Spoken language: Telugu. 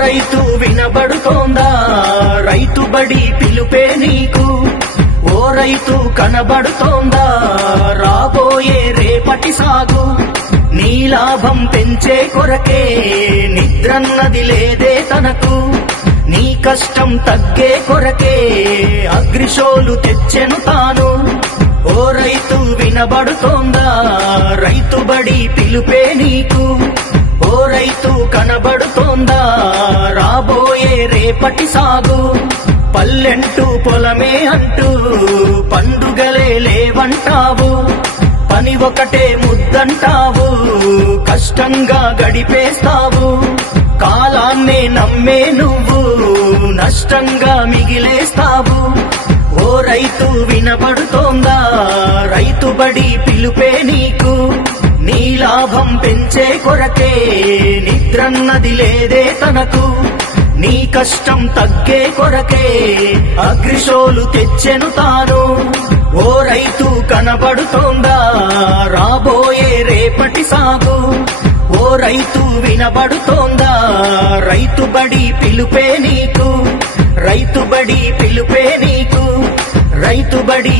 రైతు వినబడుతోందా రైతు బడి పిలుపే నీకు ఓ రైతు కనబడుతోందా రాబోయే రేపటి సాగు నీ లాభం పెంచే కొరకే నిద్రన్నది లేదే తనకు నీ కష్టం తగ్గే కొరకే అగ్రిశోలు తెచ్చెను తాను ఓ రైతు వినబడుతోందా రైతు బడి పిలుపే నీకు ఓ రైతు కనబడుతోందా రాబోయే రేపటి సాగు పల్లెంటూ పొలమే అంటూ పండుగలే లేవంటావు పని ఒకటే ముద్దంటావు కష్టంగా గడిపేస్తావు కాలాన్నే నమ్మే నువ్వు నష్టంగా మిగిలేస్తావు ఓ రైతు వినబడుతోందా రైతు బడి పిలుపే నీకు నీ లాభం పెంచే కొరకే నిద్రన్నది లేదే తనకు నీ కష్టం తగ్గే కొరకే అగ్రిశోలు తెచ్చెను తాను ఓ రైతు కనబడుతోందా రాబోయే రేపటి సాగు ఓ రైతు వినబడుతోందా రైతు బడి పిలుపే నీకు రైతు బడి పిలుపే నీకు రైతు బడి